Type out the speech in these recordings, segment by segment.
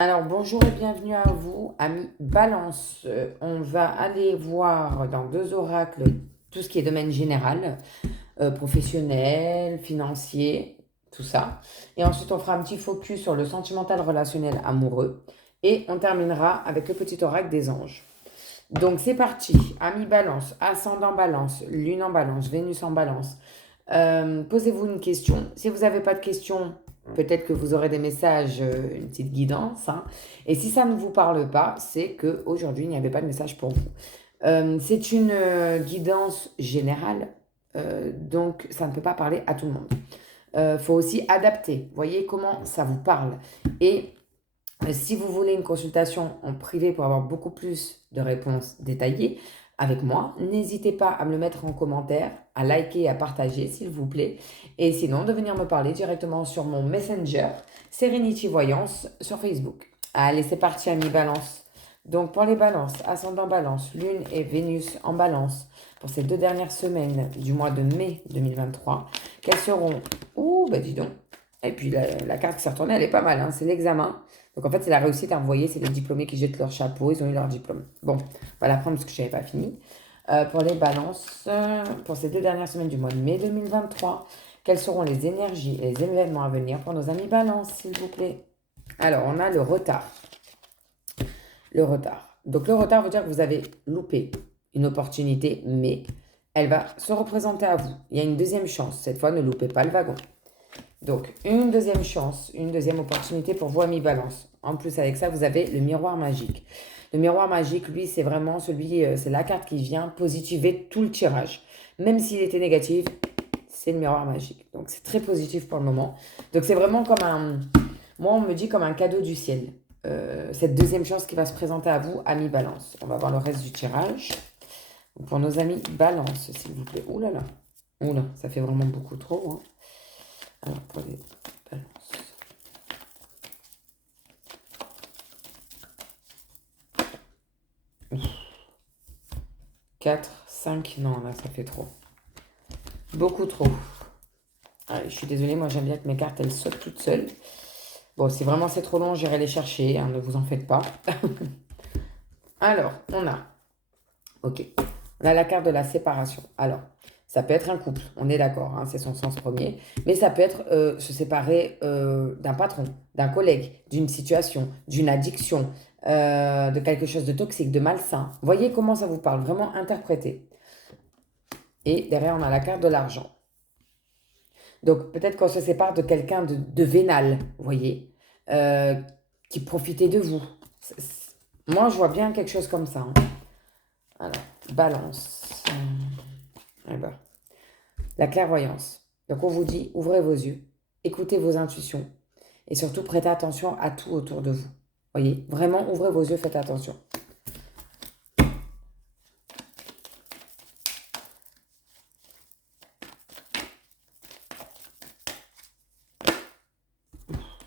Alors, bonjour et bienvenue à vous, amis Balance. On va aller voir dans deux oracles tout ce qui est domaine général, professionnel, financier, tout ça. Et ensuite, on fera un petit focus sur le sentimental, relationnel, amoureux. Et on terminera avec le petit oracle des anges. Donc, c'est parti. Amis Balance, ascendant Balance, lune en Balance, Vénus en Balance. Posez-vous une question. Si vous n'avez pas de question, peut-être que vous aurez des messages, une petite guidance, hein. Et si ça ne vous parle pas, c'est qu'aujourd'hui, il n'y avait pas de message pour vous. C'est une guidance générale, donc ça ne peut pas parler à tout le monde. Il faut aussi adapter. Voyez comment ça vous parle. Et si vous voulez une consultation en privé pour avoir beaucoup plus de réponses détaillées avec moi, n'hésitez pas à me le mettre en commentaire, à liker et à partager s'il vous plaît. Et sinon, de venir me parler directement sur mon Messenger, Serenity Voyance, sur Facebook. Allez, c'est parti, amis Balance. Donc, pour les balances, ascendant Balance, Lune et Vénus en Balance, pour ces 2 dernières semaines du mois de mai 2023, quelles seront... Ouh, bah dis donc. Et puis, la carte qui s'est retournée, elle est pas mal, hein, c'est l'examen. Donc en fait, c'est la réussite à envoyer, c'est les diplômés qui jettent leur chapeau, ils ont eu leur diplôme. Bon, on va la prendre parce que je n'avais pas fini. Pour les balances, pour ces 2 dernières semaines du mois de mai 2023, quelles seront les énergies et les événements à venir pour nos amis balances, s'il vous plaît? Alors, on a le retard. Le retard. Donc le retard veut dire que vous avez loupé une opportunité, mais elle va se représenter à vous. Il y a une deuxième chance. Cette fois, ne loupez pas le wagon. Donc, une deuxième chance, une deuxième opportunité pour vous, amis Balance. En plus, avec ça, vous avez le miroir magique. Le miroir magique, lui, c'est vraiment c'est la carte qui vient positiver tout le tirage. Même s'il était négatif, c'est le miroir magique. Donc, c'est très positif pour le moment. Donc, c'est vraiment moi, on me dit comme un cadeau du ciel. Cette deuxième chance qui va se présenter à vous, amis Balance. On va voir le reste du tirage. Pour nos amis Balance, s'il vous plaît. Ouh là là. Ouh là, ça fait vraiment beaucoup trop, hein. Alors, pour les balances. 4, 5, non, là, ça fait trop. Beaucoup trop. Allez, je suis désolée, moi j'aime bien que mes cartes, elles sautent toutes seules. Bon, si vraiment c'est trop long, j'irai les chercher, hein, ne vous en faites pas. Alors, ok, on a la carte de la séparation. Alors, ça peut être un couple, on est d'accord, hein, c'est son sens premier. Mais ça peut être se séparer d'un patron, d'un collègue, d'une situation, d'une addiction, de quelque chose de toxique, de malsain. Voyez comment ça vous parle, vraiment interprété. Et derrière, on a la carte de l'argent. Donc, peut-être qu'on se sépare de quelqu'un de vénal, vous voyez, euh, qui profitait de vous. Moi, je vois bien quelque chose comme ça, hein. Alors, balance. Eh ben, la clairvoyance. Donc, on vous dit, ouvrez vos yeux, écoutez vos intuitions et surtout prêtez attention à tout autour de vous. Voyez, vraiment, ouvrez vos yeux, faites attention.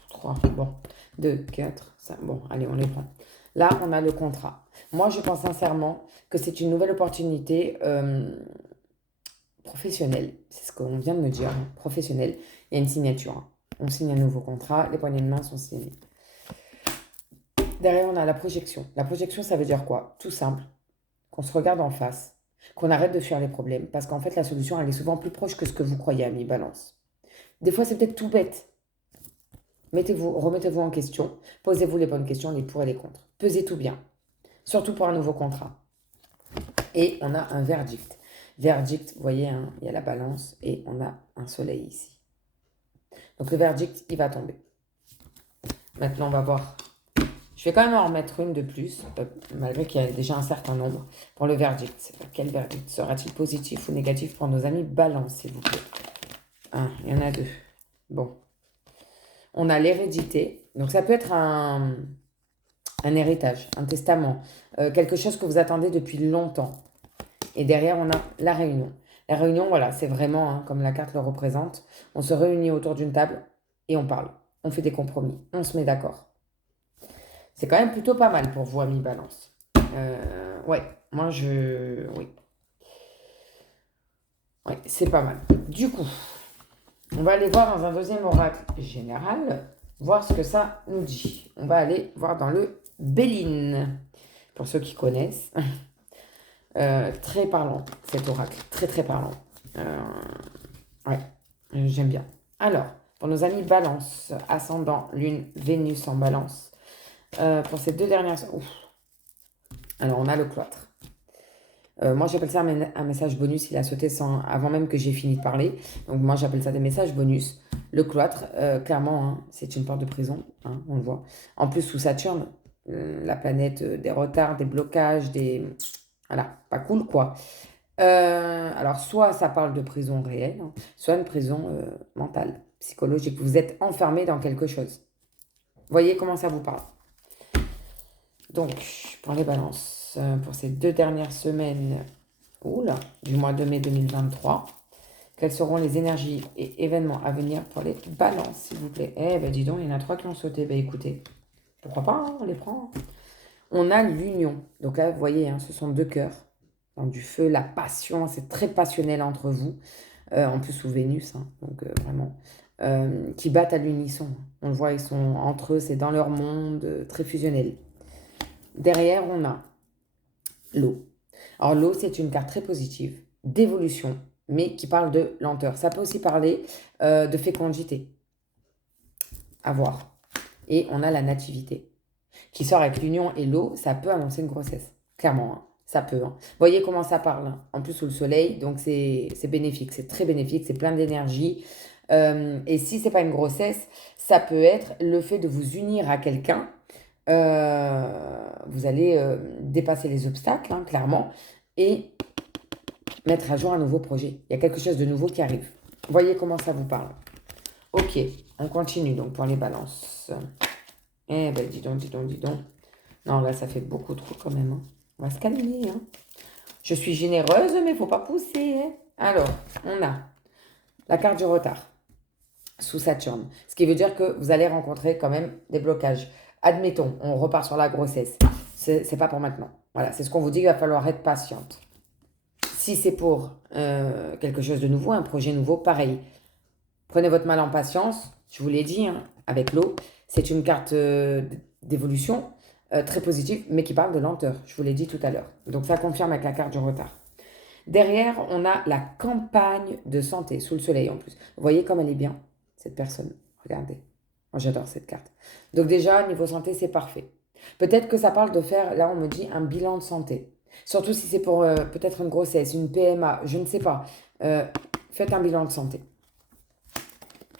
Trois, bon, 2, 4, 5, bon, allez, on les prend. Là, on a le contrat. Moi, je pense sincèrement que c'est une nouvelle opportunité professionnelle. C'est ce qu'on vient de me dire, hein, professionnelle. Il y a une signature, hein. On signe un nouveau contrat, les poignées de main sont signées. Derrière, on a la projection. La projection, ça veut dire quoi? Tout simple, qu'on se regarde en face, qu'on arrête de fuir les problèmes, parce qu'en fait, la solution, elle est souvent plus proche que ce que vous croyez, ami Balance. Des fois, c'est peut-être tout bête. Remettez-vous en question, posez-vous les bonnes questions, les pour et les contre. Pesez tout bien, surtout pour un nouveau contrat. Et on a un verdict. Verdict, vous voyez, hein, il y a la balance et on a un soleil ici. Donc le verdict, il va tomber. Maintenant, on va voir. Je vais quand même en remettre une de plus, malgré qu'il y a déjà un certain nombre, pour le verdict. Quel verdict? Sera-t-il positif ou négatif pour nos amis balance, s'il vous plaît? Il y en a 2. Bon. On a l'hérédité. Donc ça peut être un héritage, un testament, quelque chose que vous attendez depuis longtemps. Et derrière, on a la réunion. La réunion, voilà, c'est vraiment, hein, comme la carte le représente, on se réunit autour d'une table et on parle. On fait des compromis, on se met d'accord. C'est quand même plutôt pas mal pour vous, amis Balance. Ouais, Oui. Ouais, c'est pas mal. Du coup, on va aller voir dans un deuxième oracle général. voir ce que ça nous dit. On va aller voir dans le Béline, pour ceux qui connaissent. Très parlant, cet oracle, très très parlant. Ouais, j'aime bien. Alors, pour nos amis Balance, ascendant, Lune, Vénus en Balance, pour ces 2 dernières... Ouf. Alors, on a le cloître. Moi, j'appelle ça un message bonus. Il a sauté avant même que j'ai fini de parler. Donc, moi, j'appelle ça des messages bonus. Le cloître, clairement, hein, c'est une porte de prison. Hein, on le voit. En plus, sous Saturne, la planète des retards, des blocages, des... Voilà, pas cool, quoi. Alors, soit ça parle de prison réelle, hein, soit une prison mentale, psychologique. Vous êtes enfermé dans quelque chose. Voyez comment ça vous parle. Donc, pour les balances, pour ces 2 dernières semaines du mois de mai 2023, quelles seront les énergies et événements à venir pour les balances, s'il vous plaît? Eh ben dis donc, il y en a 3 qui ont sauté. Ben écoutez, pourquoi pas, hein, on les prend. On a l'union. Donc là, vous voyez, hein, ce sont 2 cœurs. Dans du feu, la passion, c'est très passionnel entre vous. En plus, sous Vénus, hein, donc vraiment. Qui battent à l'unisson. On le voit, ils sont entre eux, c'est dans leur monde, très fusionnel. Derrière, on a l'eau. Alors l'eau, c'est une carte très positive, d'évolution, mais qui parle de lenteur. Ça peut aussi parler de fécondité, à voir. Et on a la nativité, qui sort avec l'union et l'eau, ça peut annoncer une grossesse, clairement, hein. Ça peut. Hein. Voyez comment ça parle, hein. En plus sous le soleil, donc c'est bénéfique, c'est très bénéfique, c'est plein d'énergie. Et si c'est pas une grossesse, ça peut être le fait de vous unir à quelqu'un. Vous allez dépasser les obstacles, hein, clairement, et mettre à jour un nouveau projet. Il y a quelque chose de nouveau qui arrive. Voyez comment ça vous parle. Ok, on continue donc pour les balances. Eh ben dis donc, dis donc, dis donc. Non, là ça fait beaucoup trop quand même. Hein. On va se calmer. Hein. Je suis généreuse, mais il ne faut pas pousser. Hein. Alors, on a la carte du retard sous Saturne. Ce qui veut dire que vous allez rencontrer quand même des blocages. Admettons, on repart sur la grossesse. C'est pas pour maintenant. Voilà, c'est ce qu'on vous dit, il va falloir être patiente. Si c'est pour quelque chose de nouveau, un projet nouveau, pareil. Prenez votre mal en patience. Je vous l'ai dit, hein, avec l'eau. C'est une carte d'évolution très positive, mais qui parle de lenteur. Je vous l'ai dit tout à l'heure. Donc ça confirme avec la carte du retard. Derrière, on a la campagne de santé, sous le soleil en plus. Vous voyez comme elle est bien, cette personne. Regardez. Moi, j'adore cette carte. Donc déjà, niveau santé, c'est parfait. Peut-être que ça parle de faire, là, on me dit, un bilan de santé. Surtout si c'est pour peut-être une grossesse, une PMA, je ne sais pas. Faites un bilan de santé.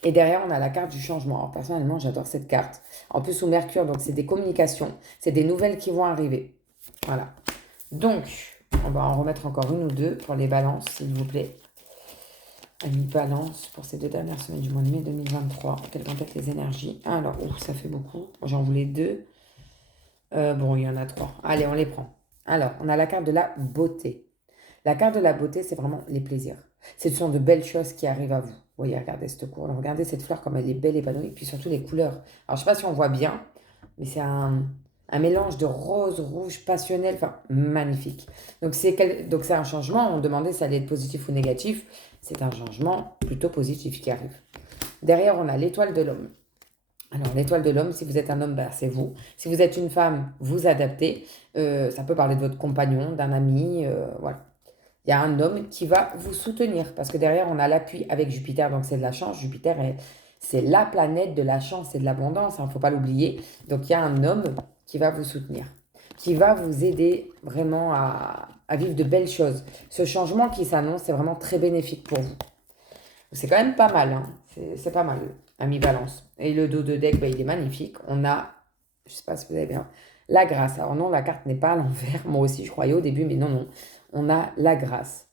Et derrière, on a la carte du changement. Alors, personnellement, j'adore cette carte. En plus, sous Mercure, donc c'est des communications. C'est des nouvelles qui vont arriver. Voilà. Donc, on va en remettre encore une ou deux pour les balances, s'il vous plaît. Amis balance pour ces 2 dernières semaines du mois de mai 2023. Quelles vont être les énergies? Alors, ça fait beaucoup. J'en voulais 2. Bon, il y en a 3. Allez, on les prend. Alors, on a la carte de la beauté. La carte de la beauté, c'est vraiment les plaisirs. Ce sont de belles choses qui arrivent à vous. Vous voyez, regardez cette cour. Regardez cette fleur comme elle est belle, épanouie. Et puis surtout les couleurs. Alors, je ne sais pas si on voit bien, mais c'est un mélange de rose, rouge, passionnel. Enfin, magnifique. Donc, c'est un changement. On demandait si ça allait être positif ou négatif. C'est un changement plutôt positif qui arrive. Derrière, on a l'étoile de l'homme. Alors, l'étoile de l'homme, si vous êtes un homme, ben, c'est vous. Si vous êtes une femme, vous adaptez. Ça peut parler de votre compagnon, d'un ami, voilà. Il y a un homme qui va vous soutenir parce que derrière, on a l'appui avec Jupiter, donc c'est de la chance. Jupiter, c'est la planète de la chance et de l'abondance, il ne faut pas l'oublier. Donc, il y a un homme qui va vous soutenir, qui va vous aider vraiment à vivre de belles choses. Ce changement qui s'annonce, c'est vraiment très bénéfique pour vous. C'est quand même pas mal, hein. C'est pas mal, ami Balance. Et le dos de deck, bah, il est magnifique. On a, je sais pas si vous avez bien, la grâce. Alors non, la carte n'est pas à l'envers. Moi aussi, je croyais au début, mais non, non. On a la grâce.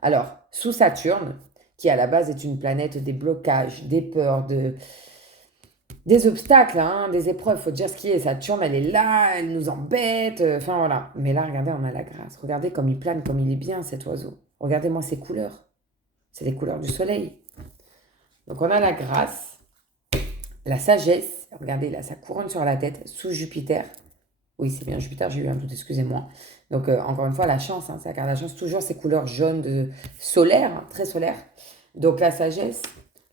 Alors, sous Saturne, qui à la base est une planète des blocages, des peurs, des obstacles, hein, des épreuves. Faut dire ce qui est. Saturne, elle est là, elle nous embête. Enfin, voilà. Mais là, regardez, on a la grâce. Regardez comme il plane, comme il est bien, cet oiseau. Regardez-moi ses couleurs. C'est les couleurs du soleil. Donc, on a la grâce, la sagesse. Regardez, là, ça couronne sur la tête, sous Jupiter. Oui, c'est bien Jupiter, j'ai eu un doute, excusez-moi. Donc, encore une fois, la chance, hein, ça garde la chance. Toujours ces couleurs jaunes solaires, hein, très solaires. Donc, la sagesse,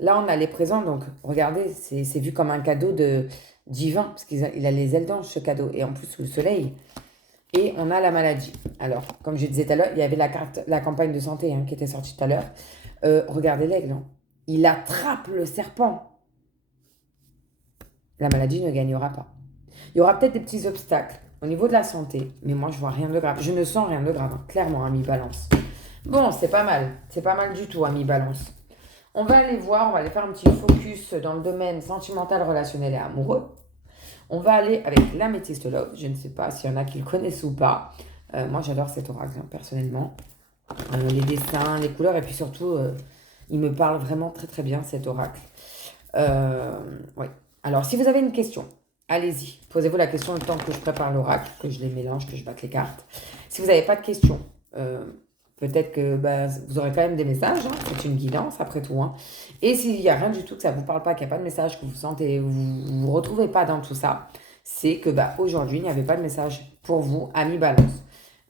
Là, on a les présents, donc regardez, c'est vu comme un cadeau divin, parce qu'il a les ailes d'ange, ce cadeau, et en plus le soleil. Et on a la maladie. Alors, comme je disais tout à l'heure, il y avait la campagne de santé qui était sortie tout à l'heure. Regardez l'aigle. Il attrape le serpent. La maladie ne gagnera pas. Il y aura peut-être des petits obstacles au niveau de la santé, mais moi, je vois rien de grave. Je ne sens rien de grave, clairement, ami Balance. Bon, c'est pas mal. C'est pas mal du tout, ami Balance. On va aller voir, on va aller faire un petit focus dans le domaine sentimental, relationnel et amoureux. On va aller avec l'améthystologue. Je ne sais pas s'il y en a qui le connaissent ou pas. Moi, j'adore cet oracle, personnellement. Les dessins, les couleurs, et puis surtout, il me parle vraiment très très bien, cet oracle. Ouais. Alors, si vous avez une question, allez-y. Posez-vous la question le temps que je prépare l'oracle, que je les mélange, que je batte les cartes. Si vous n'avez pas de questions, peut-être que vous aurez quand même des messages. C'est une guidance, après tout. Et s'il n'y a rien du tout, que ça ne vous parle pas, qu'il n'y a pas de message, que vous sentez, vous ne vous retrouvez pas dans tout ça, c'est que aujourd'hui, il n'y avait pas de message pour vous, amis Balance.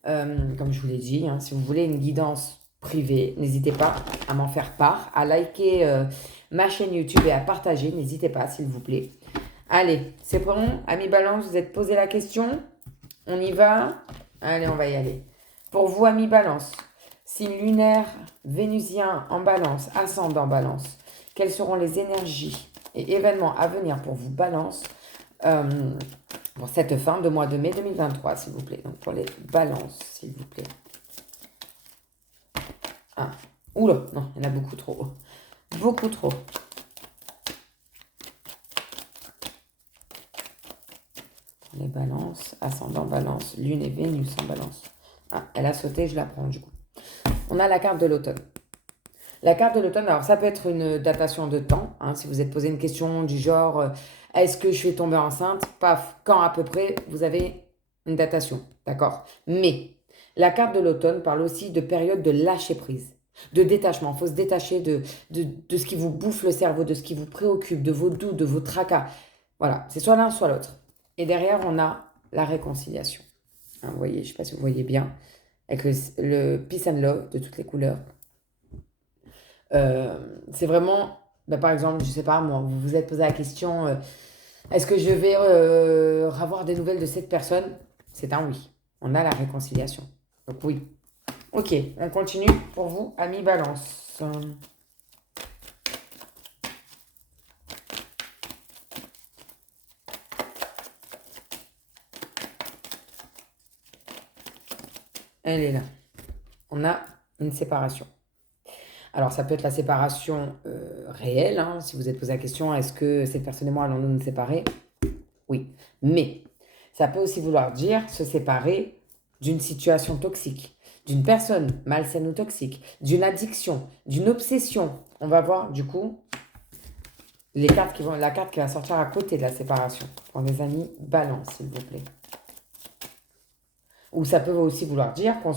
Comme je vous l'ai dit, si vous voulez une guidance privée, n'hésitez pas à m'en faire part, à liker ma chaîne YouTube et à partager. N'hésitez pas, s'il vous plaît. Allez, c'est bon, amis Balance, vous êtes posé la question? On y va? Allez, on va y aller. Pour vous, amis Balance, signe lunaire vénusien en Balance, ascendant Balance, quelles seront les énergies et événements à venir pour vous, Balance, pour cette fin de mois de mai 2023, s'il vous plaît. Donc, pour les Balances, s'il vous plaît. Ah, oula, non, il y en a beaucoup trop. Beaucoup trop. Les Balances, ascendant Balance, Lune et Vénus en Balance. Ah, elle a sauté, je la prends du coup. On a la carte de l'automne. La carte de l'automne, alors ça peut être une datation de temps. Si vous êtes posé une question du genre est-ce que je vais tomber enceinte? Paf, quand à peu près, vous avez une datation. D'accord? Mais la carte de l'automne parle aussi de période de lâcher prise, de détachement. Il faut se détacher de ce qui vous bouffe le cerveau, de ce qui vous préoccupe, de vos doutes, de vos tracas. Voilà, c'est soit l'un, soit l'autre. Et derrière, on a la réconciliation. Vous voyez, je ne sais pas si vous voyez bien, avec le peace and love de toutes les couleurs. C'est vraiment, par exemple, je ne sais pas, moi, vous vous êtes posé la question, est-ce que je vais avoir des nouvelles de cette personne? C'est un oui. On a la réconciliation. Donc oui. Ok, on continue pour vous, amis Balance. Elle est là. On a une séparation. Alors, ça peut être la séparation réelle, si vous êtes posé la question, est-ce que cette personne et moi allons nous séparer? Oui. Mais ça peut aussi vouloir dire se séparer d'une situation toxique, d'une personne malsaine ou toxique, d'une addiction, d'une obsession. On va voir du coup la carte qui va sortir à côté de la séparation. Pour les amis, Balance, s'il vous plaît. Ou ça peut aussi vouloir dire on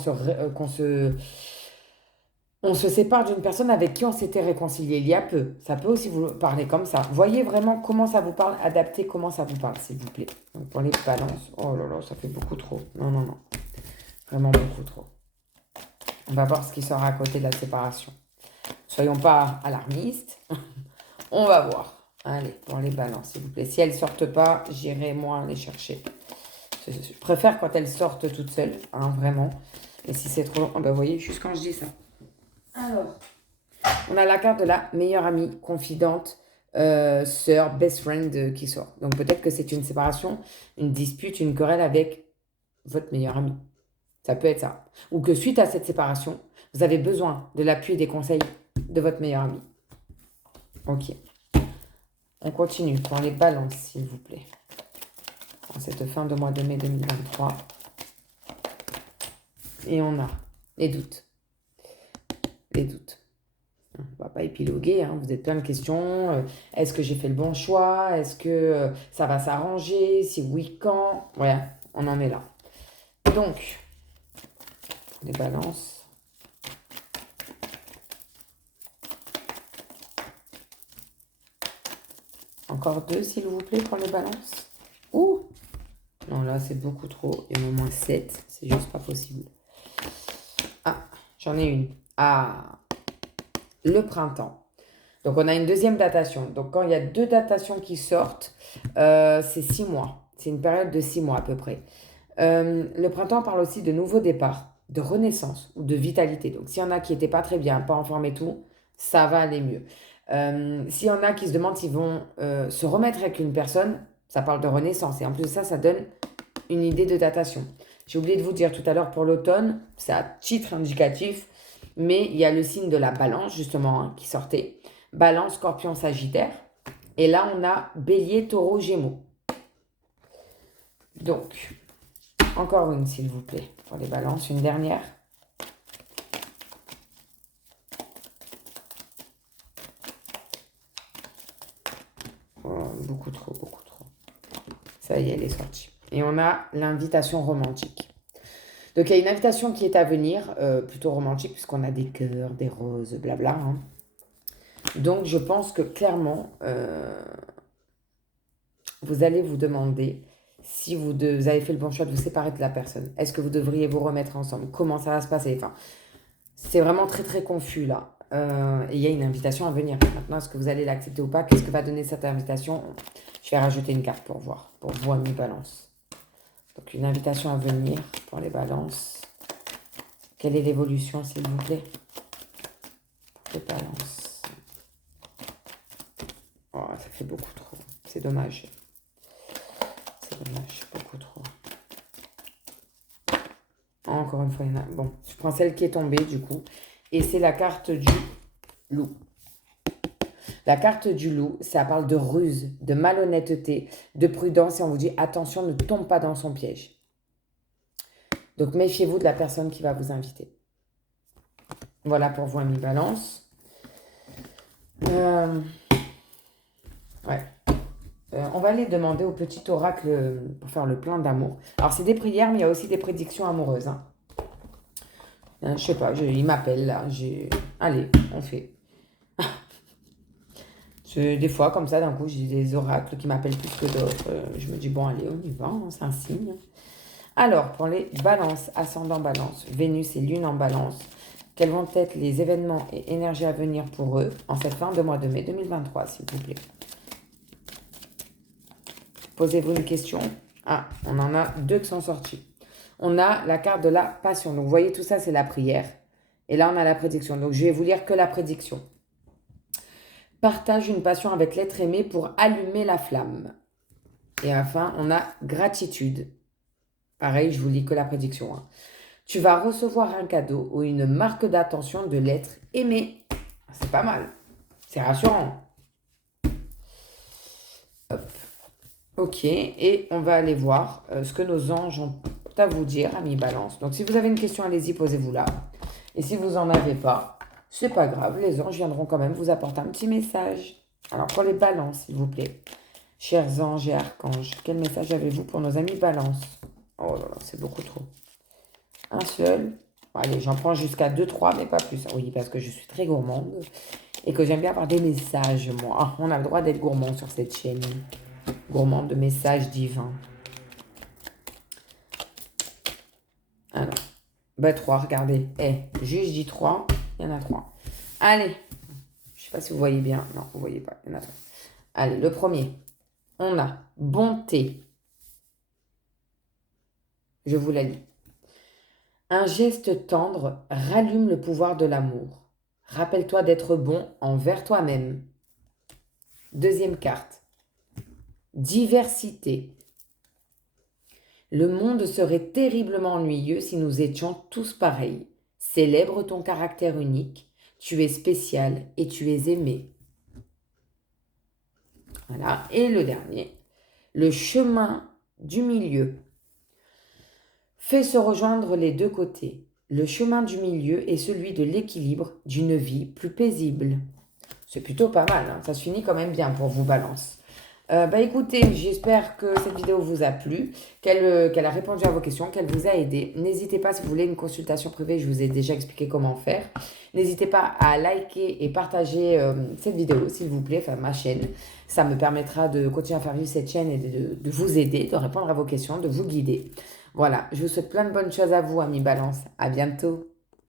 se sépare d'une personne avec qui on s'était réconcilié il y a peu. Ça peut aussi vous parler comme ça. Voyez vraiment comment ça vous parle, adaptez comment ça vous parle, s'il vous plaît. Donc pour les Balances, oh là là, ça fait beaucoup trop. Non, non, non. Vraiment beaucoup trop. On va voir ce qui sera à côté de la séparation. Soyons pas alarmistes. On va voir. Allez, pour les Balances, s'il vous plaît. Si elles ne sortent pas, j'irai moi les chercher. Je préfère quand elles sortent toutes seules, vraiment. Et si c'est trop long, vous voyez, juste quand je dis ça. Alors, on a la carte de la meilleure amie, confidente, sœur, best friend qui sort. Donc peut-être que c'est une séparation, une dispute, une querelle avec votre meilleure amie. Ça peut être ça. Ou que suite à cette séparation, vous avez besoin de l'appui et des conseils de votre meilleure amie. Ok. On continue pour les Balances, s'il vous plaît. En cette fin de mois de mai 2023. Et on a les doutes. Les doutes. On ne va pas épiloguer, vous êtes plein de questions. Est-ce que j'ai fait le bon choix? Est-ce que ça va s'arranger? Si oui, quand? Ouais, on en est là. Donc, les Balances. Encore 2, s'il vous plaît, pour les Balances. Ouh! Non, là, c'est beaucoup trop. Il y en a au moins 7. C'est juste pas possible. Ah, j'en ai une. Ah, le printemps. Donc, on a une deuxième datation. Donc, quand il y a deux datations qui sortent, c'est 6 mois. C'est une période de 6 mois à peu près. Le printemps parle aussi de nouveaux départs, de renaissance ou de vitalité. Donc, s'il y en a qui n'étaient pas très bien, pas en forme et tout, ça va aller mieux. S'il y en a qui se demandent s'ils vont se remettre avec une personne, ça parle de renaissance. Et en plus de ça, ça donne une idée de datation. J'ai oublié de vous dire tout à l'heure pour l'automne, c'est à titre indicatif, mais il y a le signe de la balance, justement, hein, qui sortait. Balance, scorpion, sagittaire. Et là, on a bélier, taureau, gémeaux. Donc, encore une, s'il vous plaît, pour les balances. Une dernière. Oh, beaucoup trop, beaucoup trop. Ça y est, elle est sortie. Et on a l'invitation romantique. Donc, il y a une invitation qui est à venir, plutôt romantique, puisqu'on a des cœurs, des roses, blabla. Hein. Donc, je pense que clairement, vous allez vous demander si vous avez fait le bon choix de vous séparer de la personne. Est-ce que vous devriez vous remettre ensemble? Comment ça va se passer? Enfin, c'est vraiment très, très confus, là. Et il y a une invitation à venir. Maintenant, est-ce que vous allez l'accepter ou pas? Qu'est-ce que va donner cette invitation? Je vais rajouter une carte pour voir, pour vous, amis balance. Donc, une invitation à venir pour les balances. Quelle est l'évolution, s'il vous plaît? Pour les balances. Oh, ça fait beaucoup trop. C'est dommage. C'est dommage, beaucoup trop. Encore une fois, il y en a... Bon, je prends celle qui est tombée, du coup. Et c'est la carte du loup. La carte du loup, ça parle de ruse, de malhonnêteté, de prudence. Et on vous dit, attention, ne tombe pas dans son piège. Donc, méfiez-vous de la personne qui va vous inviter. Voilà pour vous, amis balance. Ouais. On va aller demander au petit oracle pour faire le plein d'amour. Alors, c'est des prières, mais il y a aussi des prédictions amoureuses. Hein. Je sais pas, il m'appelle là. Allez, on fait. Des fois, comme ça, d'un coup, j'ai des oracles qui m'appellent plus que d'autres. Je me dis, bon, allez, on y va, hein, c'est un signe. Alors, pour les balances, ascendant balance, Vénus et Lune en balance, quels vont être les événements et énergies à venir pour eux en cette fin de mois de mai 2023, s'il vous plaît? Posez-vous une question. Ah, on en a deux qui sont sortis. On a la carte de la passion. Donc, vous voyez, tout ça, c'est la prière. Et là, on a la prédiction. Donc, je vais vous lire que la prédiction. Partage une passion avec l'être aimé pour allumer la flamme. Et enfin, on a gratitude. Pareil, je vous lis que la prédiction. Hein. Tu vas recevoir un cadeau ou une marque d'attention de l'être aimé. C'est pas mal. C'est rassurant. Hop. Ok, et on va aller voir ce que nos anges ont à vous dire, amis balance. Donc, si vous avez une question, allez-y, posez-vous là. Et si vous n'en avez pas, c'est pas grave, les anges viendront quand même vous apporter un petit message. Alors, pour les balances, s'il vous plaît. Chers anges et archanges, quel message avez-vous pour nos amis balance? Oh là là, c'est beaucoup trop. Un seul. Bon, allez, j'en prends jusqu'à 2, 3, mais pas plus. Oui, parce que je suis très gourmande et que j'aime bien avoir des messages, moi. Ah, on a le droit d'être gourmand sur cette chaîne. Gourmand de messages divins. Alors, bah 3, regardez. Juste dit 3, il y en a 3. Allez, je ne sais pas si vous voyez bien. Non, vous ne voyez pas, il y en a 3. Allez, le premier. On a bonté. Je vous la lis. Un geste tendre rallume le pouvoir de l'amour. Rappelle-toi d'être bon envers toi-même. Deuxième carte. Diversité. Le monde serait terriblement ennuyeux si nous étions tous pareils. Célèbre ton caractère unique. Tu es spécial et tu es aimé. Voilà. Et le dernier. Le chemin du milieu. Fais se rejoindre les deux côtés. Le chemin du milieu est celui de l'équilibre d'une vie plus paisible. C'est plutôt pas mal, hein. Ça se finit quand même bien pour vous, balance. Écoutez, j'espère que cette vidéo vous a plu, qu'elle a répondu à vos questions, qu'elle vous a aidé. N'hésitez pas, si vous voulez une consultation privée, je vous ai déjà expliqué comment faire. N'hésitez pas à liker et partager cette vidéo, s'il vous plaît, enfin ma chaîne. Ça me permettra de continuer à faire vivre cette chaîne et de vous aider, de répondre à vos questions, de vous guider. Voilà, je vous souhaite plein de bonnes choses à vous, amis balance. À bientôt.